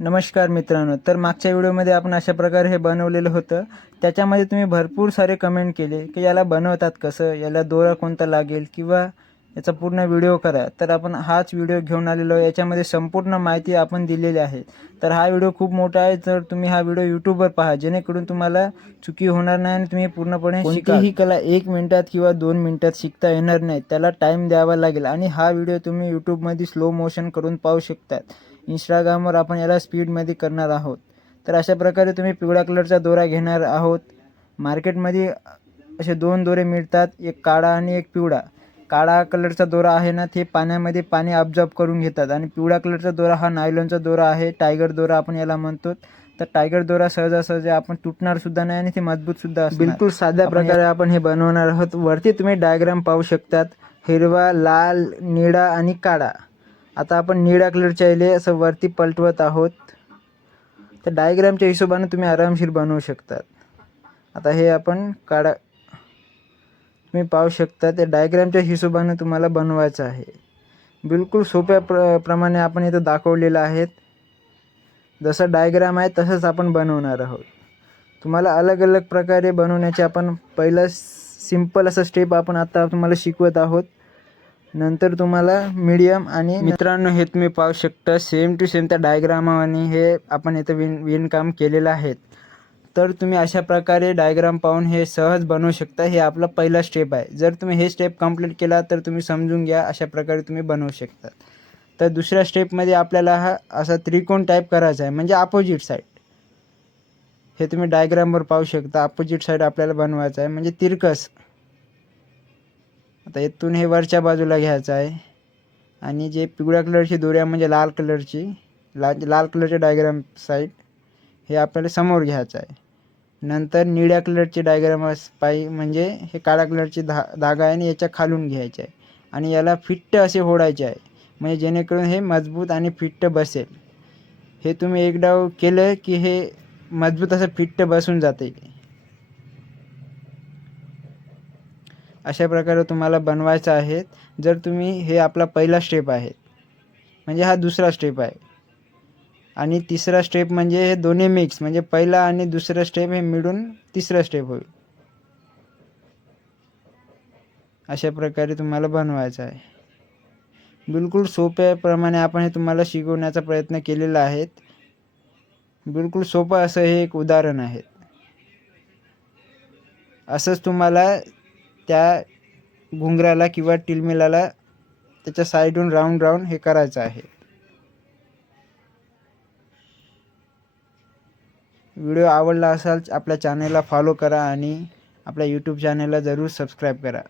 नमस्कार मित्रांनो, तर मागच्या व्हिडिओमध्ये आपण अशा प्रकारे हे बनवलेलं होतं. त्याच्यामध्ये तुम्ही भरपूर सारे कमेंट केले की याला बनवतात कसं, याला दोरा कोणता लागेल किंवा याचा पूर्ण व्हिडिओ करा. तर आपण हाच व्हिडिओ घेऊन आलेलो आहे. याच्यामध्ये संपूर्ण माहिती आपण दिलेली आहे. तर हा व्हिडिओ खूप मोठा आहे, तर तुम्ही हा व्हिडिओ यूट्यूबवर पहा, जेणेकरून तुम्हाला चुकी होणार नाही आणि तुम्ही पूर्णपणे कोणतीही कला 1 मिनिटात किंवा 2 मिनिटात शिकता येणार नाही. त्याला टाईम द्यावा लागेल आणि हा व्हिडिओ तुम्ही यूट्यूबमध्ये स्लो मोशन करून पाहू शकतात. इंस्टाग्रामवर आपण याला स्पीडमध्ये करणार आहोत. तर अशा प्रकारे तुम्ही पिवळ्या कलरचा दोरा घेणार आहोत. मार्केटमध्ये असे 2 दोरे मिळतात, एक काळा आणि एक पिवळा. काळा कलरचा दोरा आहे ना, ते पाण्यामध्ये पाणी अब्झॉर्ब करून घेतात आणि पिवळ्या कलरचा दोरा हा नायलॉनचा दोरा आहे. टायगर दोरा आपण याला म्हणतो. तर टायगर दोरा सहजासहजी आपण तुटणार सुद्धा नाही आणि ते मजबूत सुद्धा असणार. बिलकुल साध्या प्रकारे आपण हे बनवणार आहोत. वरती तुम्ही डायग्राम पाहू शकतात, हिरवा, लाल, निळा आणि काळा. आता आपण निळ्या कलरच्या याले असं वरती पलटवत आहोत. तर डायग्रामच्या हिशोबाने तुम्ही आरामशीर बनवू शकतात. आता हे आपण तुम्ही पाहू शकता, त्या डायग्रामच्या हिशोबाने तुम्हाला बनवायचं आहे. बिलकुल सोप्या प्रमाणे आपण इथं दाखवलेलं आहे. जसं डायग्राम आहे तसंच आपण बनवणार आहोत. तुम्हाला अलग अलग प्रकारे बनवण्याचे आपण पहिलं सिंपल असं स्टेप आपण आता तुम्हाला शिकवत आहोत. नंतर तुम्हाला मीडियम आणि मित्रांनो हे तुम्ही पाहू शकता, सेम टू सेम त्या डायग्रामाने हे आपण इथं विणकाम केलेलं आहे. तर तुम्ही अशा प्रकारे डायग्राम पाहून हे सहज बनवू शकता. हे आपला पहिला स्टेप आहे. जर तुम्ही हे स्टेप कंप्लीट केला तर तुम्ही समजून घ्या अशा प्रकारे तुम्ही बनवू शकता. तर दुसऱ्या स्टेपमध्ये आपल्याला हा असा त्रिकोण टाईप करायचा आहे, म्हणजे अपोजिट साईड. हे तुम्ही डायग्रामवर पाहू शकता, अपोजिट साईड आपल्याला बनवायचं आहे, म्हणजे तिरकस. आता इथून हे वरच्या बाजूला घ्यायचं आहे आणि जे पिवळ्या कलरची दोरी म्हणजे लाल कलरच्या डायग्राम साईड हे आपल्याला समोर घ्यायचं आहे. नंतर निळ्या कलरची डायग्राम म्हणजे हे काळ्या कलरची धागा आहे आणि याच्या खालून घ्यायचे आहे आणि याला फिट्ट असे ओढायचे आहे, म्हणजे जेणेकरून हे मजबूत आणि फिट्ट बसेल. हे तुम्ही एकदा केलं की हे मजबूत असं फिट्ट बसून जाते. अशा प्रकारे तुम्हाला बनवायचं आहे. जर तुम्ही हे आपला पहिला स्टेप आहे, म्हणजे हा दुसरा स्टेप आहे आणि तिसरा स्टेप म्हणजे हे दोन्ही मिक्स, म्हणजे पहिला आणि दुसरा स्टेप हे मिळून तिसरा स्टेप होईल. अशा प्रकारे तुम्हाला बनवायचं आहे. बिलकुल सोप्या प्रमाणे आपण हे तुम्हाला शिकवण्याचा प्रयत्न केलेला आहे. बिलकुल सोपं असं हे एक उदाहरण आहे. असंच तुम्हाला त्या घुंगराला किंवा टिलमिलाला त्याच्या साईडून राऊंड हे करायचं आहे. व्हिडिओ आवडला असाल आपल्या चॅनलला फॉलो करा आणि आपल्या यूट्यूब चॅनलला जरूर सबस्क्राईब करा.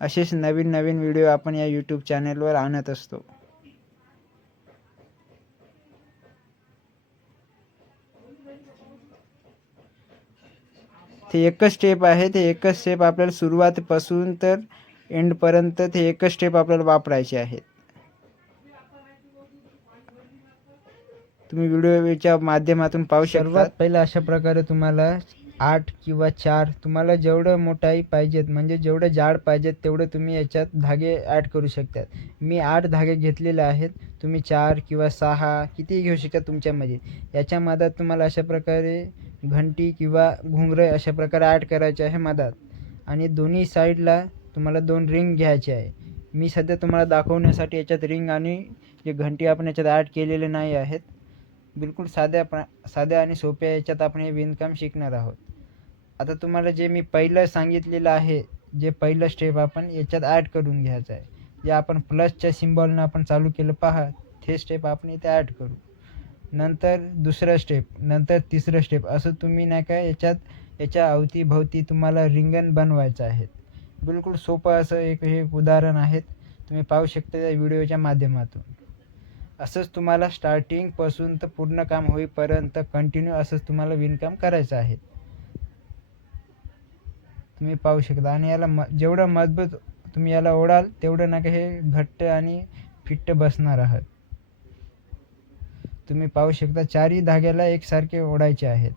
असेच नवीन नवीन व्हिडिओ आपण या यूट्यूब चॅनलवर आणत असतो. ते एकच स्टेप आहे. ते एकच स्टेप आपल्याला सुरुवातीपासून तर एंडपर्यंत ते एकच स्टेप आपल्याला वापरायचे आहेत. तुम्ही व्हिडिओच्या माध्यमातून पाहू शकता. सर्वात पहिलं अशा प्रकारे तुम्हाला 8 किंवा 4 तुम्हाला जेवढं मोठाई पाहिजेत, म्हणजे जेवढं जाड पाहिजेत तेवढं तुम्ही याच्यात धागे ॲड करू शकतात. मी 8 धागे घेतलेले आहेत. तुम्ही 4 किंवा 6 कितीही घेऊ शकता तुमच्यामध्ये. याच्या मधात तुम्हाला अशा प्रकारे घंटी किंवा घुंगरं अशा प्रकारे ॲड करायचे आहे मधात, आणि दोन्ही साईडला तुम्हाला 2 रिंग घ्यायचे आहे. मी सध्या तुम्हाला दाखवण्यासाठी याच्यात रिंग आणि जे घंटी आपण याच्यात ॲड केलेले नाही आहेत. बिलकुल साध्या आणि सोप्या याच्यात आपण हे विणकाम शिकणार आहोत. आता तुम्हाला जे मी पहिलं सांगितलेलं आहे, जे पहिलं स्टेप आपण याच्यात ॲड करून घ्यायचं आहे. जे आपण प्लसच्या सिम्बॉलनं आपण चालू केलं पहा, ते स्टेप आपण इथे ॲड करू. नंतर दुसरं स्टेप, नंतर तिसरं स्टेप, असं तुम्ही नाही का याच्या अवतीभवती तुम्हाला रिंगण बनवायचं आहे. बिलकुल सोपं असं हे उदाहरण आहे. तुम्ही पाहू शकता या व्हिडिओच्या माध्यमातून. असंच तुम्हाला स्टार्टिंगपासून तर पूर्ण काम होईपर्यंत कंटिन्यू असंच तुम्हाला विणकाम करायचं आहे. तुम्ही पाहू शकता. आणि याला जेवढं मजबूत तुम्ही याला ओढाल तेवढं ना हे घट्ट आणि फिट्ट बसणार आहात. तुम्ही पाहू शकता, चारही धाग्याला एकसारखे ओढायचे आहेत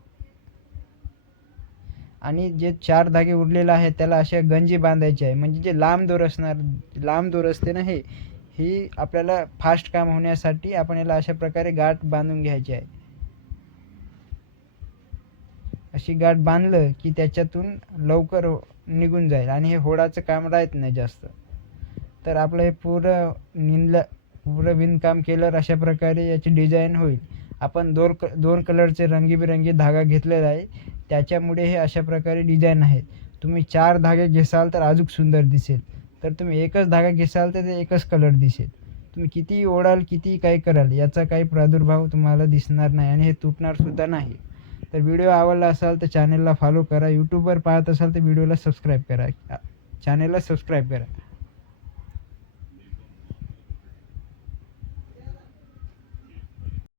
आणि जे 4 धागे उरलेले आहेत त्याला अशा गंजी बांधायची आहे. म्हणजे जे लांब दोर असते ना, ही आपल्याला फास्ट काम होण्यासाठी आपण याला अशा प्रकारे गाठ बांधून घ्यायची आहे. अशी गाठ बांधलं की त्याच्यातून लवकर निघून जाईल आणि हे होडाचं काम राहत नाही जास्त. तर आपलं हे पुरं विणकाम केल्यावर अशा प्रकारे याची डिझाईन होईल. आपण दोन कलरचे रंगीबिरंगी धागा घेतलेला आहे, त्याच्यामुळे हे अशा प्रकारे डिझाईन आहे. तुम्ही 4 धागे घेसाल तर अजून सुंदर दिसेल. तर तुम्ही एकच धागा घेसाल तर ते एकच कलर दिसेल. तुम्ही कितीही ओढाल, कितीही काही कराल, याचा काही प्रादुर्भाव तुम्हाला दिसणार नाही आणि हे तुटणार सुद्धा नाही. तर व्हिडिओ आवडला असाल तर चॅनलला फॉलो करा. यूट्यूबवर पाहत असाल तर व्हिडिओला सबस्क्राईब करा, चॅनलला सबस्क्राईब करा.